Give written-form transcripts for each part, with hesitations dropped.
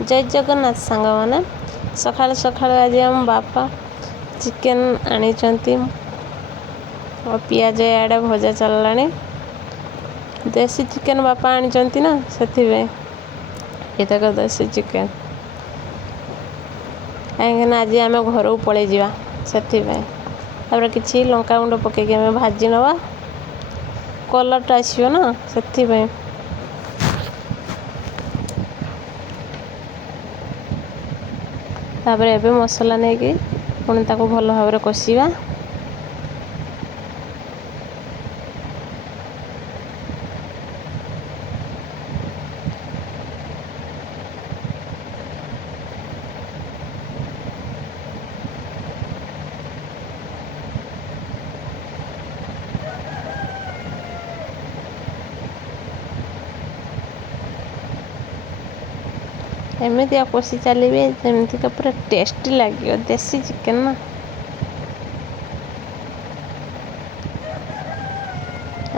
जय जगन्नाथ सांग मैंने सकाल सकाल आज आम बापा चिकेन आनी और पियाज आड़े भजा चलला देसी चिकेन बापा आनी ना से तक देसी चिकेन कहीं आज आम घर को पलि जा से कि लंका गुंड पकईकि आम भाजी नवा कलरटा आसो ना से तापर एबे मसला नहीं कि पुणी ताको भल भाव कषा एमती कषि चलिए जमीक पूरा टेस्टी लगे देसी चिकेन ना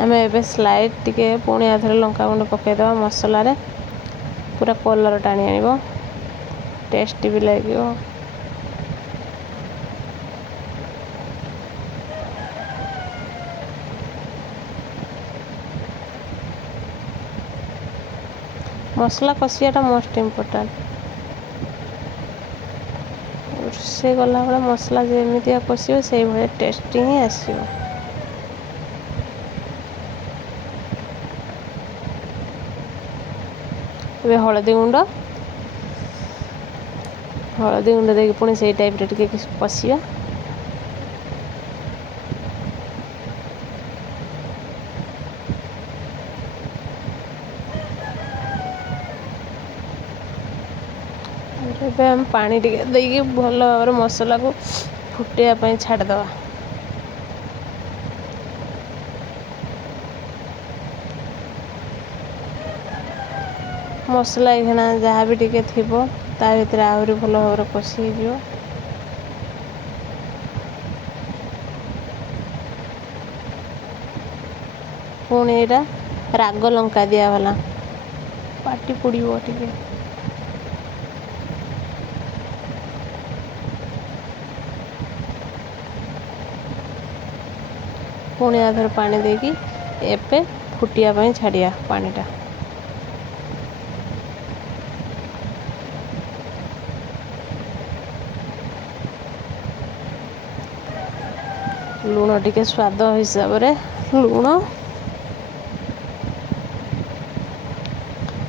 आम ए स्लाइड टिके पुणी आधर लंका गुंड पकईदे मसला रे पूरा कलर टाणी आण टेस्टी भी लगे मसला कषियाटा मोस्ट इम्पोर्टाट रोषे गला बेले मसला जमी कषो से भाई टेस्टी ही आसो हलदी गुंड देके पुणी से टाइप रे कषा एबे हम पानी टिके देकी भल भाव मसला को फुटाइवाई छाड़दे मसला एखना जहाँ भी टिके थी ता भीतर आहरी भल भाव कषि हो पुणी यहाँ राग लंका दियागला पाटी पोड़ो टिके पुणी आधर पानी देकी एपे फुटिया छाड़िया पानीटा लुण टिके स्वाद हिसाब रे लुण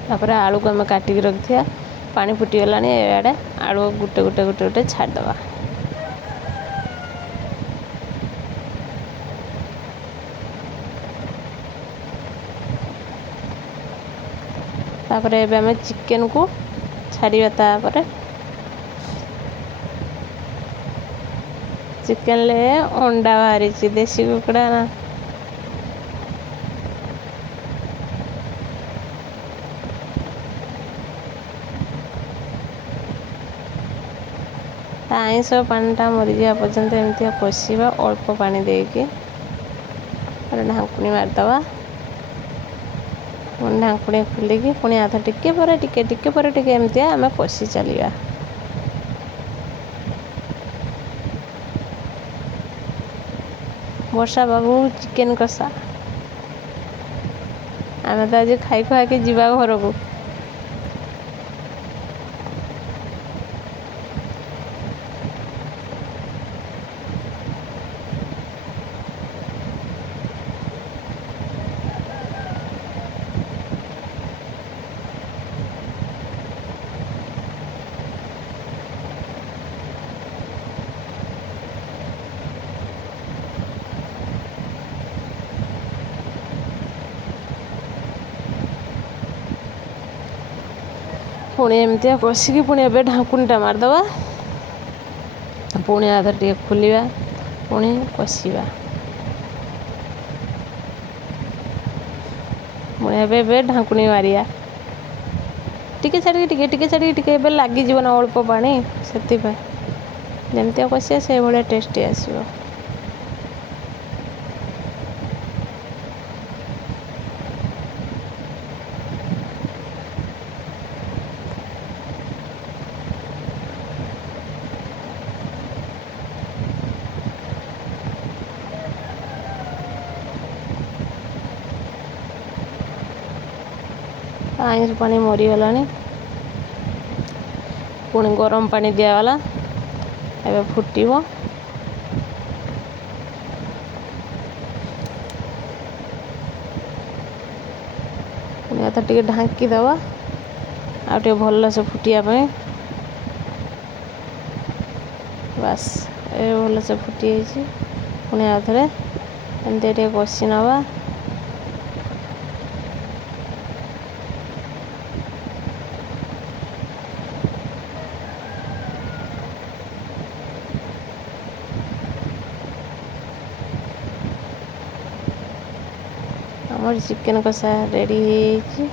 तापर आलू को आम काटिकी रखी पानी फुटीगला आड़े आलू गुटे गुटे गुटे गुटे छाड़दवा तापर एबे आम चिकेन को छाड़िया तापर चिकेन ले अंडा बाहरी देसी कुकड़ा ना आईस पानीटा मरीजा पर्यंत एमती कषा अल्प पानी देकी ढांकुणी मारदवा ढांकुणी खोलिकी पुणी आधा टिके पर टिके एमती आम कषि चलिया वर्षा बाबू चिकेन कषा आम तो आज खाई खुआके जीवा घर को पुणी एमती कषिकी पुणी एबे ढांकुणीटा मारदवा पुणी आधर टे खोलिया पुणी कषा पुणी एबे ढांकुणी मारिया टिके छाड़ी टिके लगिज ना अल्प पानी से जमती कषा से भाया टेस्टी आसो ଆଇଁଷ ପାଣି ମରିଗଲାଣି। ପୁଣି ଗରମ ପାଣି ଦିଆଗଲା, ଏବେ ଫୁଟିବ। ପୁଣି ଏଥର ଟିକେ ଢାଙ୍କି ଦେବା ଆଉ ଟିକେ ଭଲସେ ଫୁଟିବା ପାଇଁ। ବାସ୍ ଏବେ ଭଲସେ ଫୁଟି ଯାଇଛି। ପୁଣି ଆଉ ଥରେ ଏମିତି ଟିକେ କଷି ନେବା। ଆମର ଚିକେନ୍ କଷା ରେଡ଼ି ହେଇଯାଇଛି।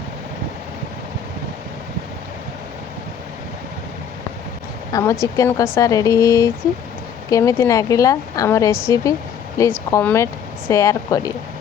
ଆମ ଚିକେନ୍ କଷା ରେଡ଼ି ହେଇଯାଇଛି। କେମିତି ଲାଗିଲା ଆମ ରେସିପି ପ୍ଲିଜ୍ କମେଣ୍ଟ ସେୟାର କରିବେ।